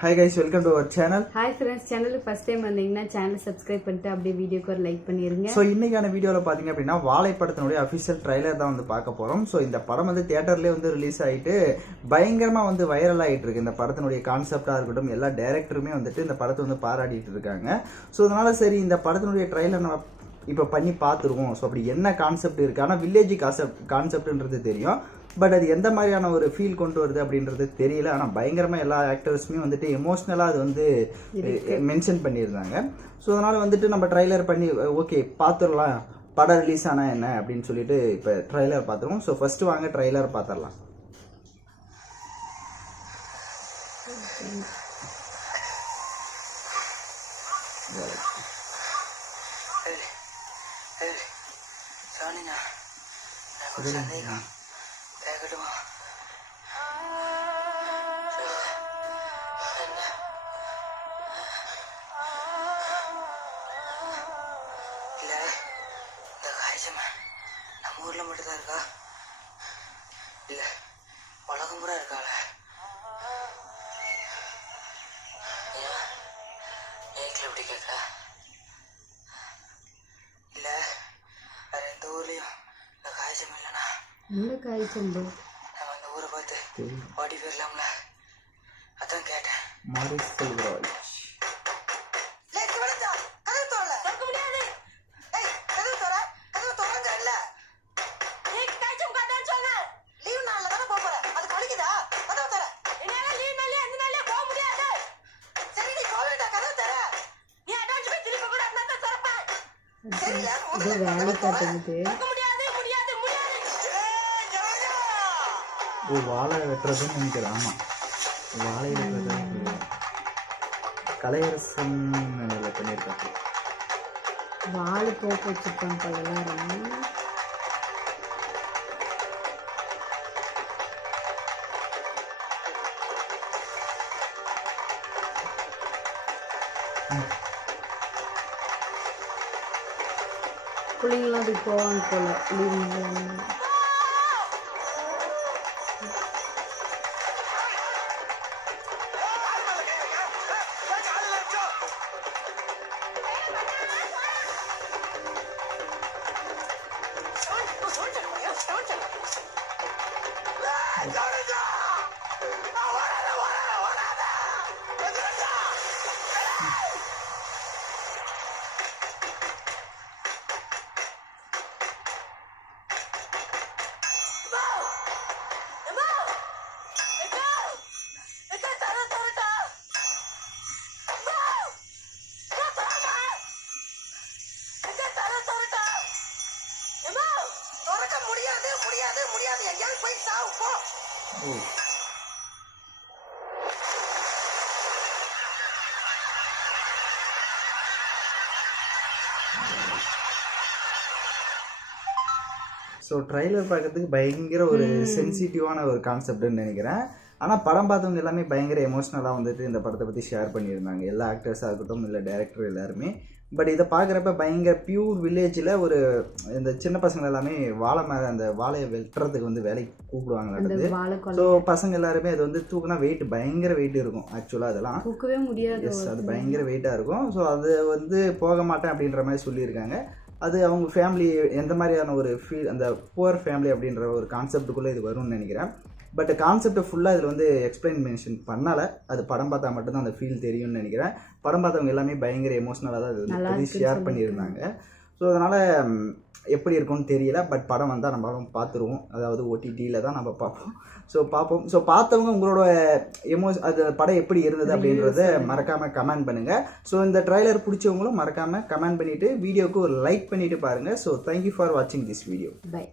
Hi guys, welcome to our channel. Hi friends, channel first time வந்தீங்கன்னா channel subscribe பண்ணிட்டு அப்படியே வீடியோக்கு ஒரு லைக் பண்ணிருங்க. சோ இன்னைக்கான வீடியோல பாத்தீங்க அப்படினா வாழை படத்தினுடைய அபிஷியல் ட்ரைலர் தான் வந்து பார்க்க போறோம். சோ இந்த படம் வந்து தியேட்டர்லயே வந்து ரிலீஸ் ஆயிட்டு பயங்கரமா வந்து வைரல் ஆயிட்டு இருக்கு. இந்த படத்தினுடைய கான்செப்டா இருக்கட்டும் எல்லா டைரக்டருமே வந்துட்டு இந்த படத்தை வந்து பாராட்டிட்டு இருக்காங்க. சோ அதனால சரி இந்த படத்தினுடைய ட்ரைலர் நம்ம இப்ப பண்ணி பாத்துருவோம். சோ அப்படி என்ன கான்செப்ட் இருக்கு, ஆனா வில்லேஜ் கான்செப்ட்ன்றது தெரியும். பட் அது எந்த மாதிரியான ஒரு ஃபீல் கொண்டு வருது அப்படின்றது தெரியல. ஆனால் பயங்கரமாக எல்லா ஆக்டர்ஸுமே வந்துட்டு எமோஷ்னலாக அது வந்து மென்ஷன் பண்ணியிருந்தாங்க. ஸோ அதனால் வந்துட்டு நம்ம ட்ரைலர் பண்ணி ஓகே பார்த்துடலாம், படம் ரிலீஸ் ஆனால் என்ன அப்படின்னு சொல்லிட்டு இப்போ ட்ரைலர் பார்த்துருவோம். ஸோ ஃபஸ்ட்டு வாங்க ட்ரைலர் பார்த்துடலாம். நம்ம ஊர்ல மட்டும் தான் இருக்கா இல்ல உலகம் பூரா இருக்காள? எப்படி கேட்க இல்ல வேற எந்த ஊர்லயும் இந்த காய்ச்சல் இல்லைனா நம்ம அந்த ஊரை பார்த்து ஓடி போயிடலாம்ல, அதான் கேட்டேன். இது வேலை காட்டுது. வாழை வெட்டுறதுன்னு நினைக்கிறேன். ஆமா, வாழை வெட்டுறது கலையரசன் பண்ணியிருக்காங்க. வாழை தோப்பு வச்சிருக்காங்க எல்லாரும். பிள்ளைங்களாம் அதுக்கு போவாங்க போல. ஸோ ட்ரைலர் பார்க்கறதுக்கு பயங்கர ஒரு சென்சிட்டிவான ஒரு கான்செப்ட்னு நினைக்கிறேன். ஆனால் படம் பார்த்தவங்க எல்லாமே பயங்கர எமோஷ்னலாக வந்துட்டு இந்த படத்தை பற்றி ஷேர் பண்ணியிருந்தாங்க. எல்லா ஆக்டர்ஸாக இருக்கட்டும் இல்லை டைரக்டர் எல்லாருமே. பட் இதை பார்க்குறப்ப பயங்கர பியூர் வில்லேஜில் ஒரு இந்த சின்ன பசங்க எல்லாமே வாழை மேலே அந்த வாழையை வெட்டுறதுக்கு வந்து வேலைக்கு கூப்பிடுவாங்க. ஸோ பசங்க எல்லாருமே அது வந்து தூக்குனா வெயிட் பயங்கர வெயிட் இருக்கும். ஆக்சுவலாக அதெல்லாம் தூக்கவே முடியாது. அது பயங்கர வெயிட்டாக இருக்கும். ஸோ அது வந்து போக மாட்டேன் அப்படின்ற மாதிரி சொல்லியிருக்காங்க. அது அவங்க ஃபேமிலி எந்த மாதிரியான ஒரு ஃபீல், அந்த புவர் ஃபேமிலி அப்படின்ற ஒரு கான்செப்டுக்குள்ளே இது வரும்னு நினைக்கிறேன். பட் கான்செப்டை ஃபுல்லாக இதில் வந்து எக்ஸ்பிளைன் மென்ஷன் பண்ணலை. அது படம் பார்த்தா மட்டும்தான் அந்த ஃபீல் தெரியும்னு நினைக்கிறேன். படம் பார்த்தவங்க எல்லாமே பயங்கர எமோஷ்னலாக தான் அது ஷேர் பண்ணியிருந்தாங்க. ஸோ அதனால் எப்படி இருக்கும்னு தெரியல. பட் படம் வந்தால் நம்மளும் பார்த்துருவோம். அதாவது OTTயில் தான் நம்ம பார்ப்போம். ஸோ பார்த்தவங்க உங்களோட அது படம் எப்படி இருந்தது அப்படின்றத மறக்காமல் கமெண்ட் பண்ணுங்கள். ஸோ இந்த ட்ரைலர் பிடிச்சவங்களும் மறக்காமல் கமெண்ட் பண்ணிவிட்டு வீடியோவுக்கு ஒரு லைக் பண்ணிவிட்டு பாருங்கள். ஸோ தேங்க்யூ ஃபார் வாட்சிங் திஸ் வீடியோ. பை.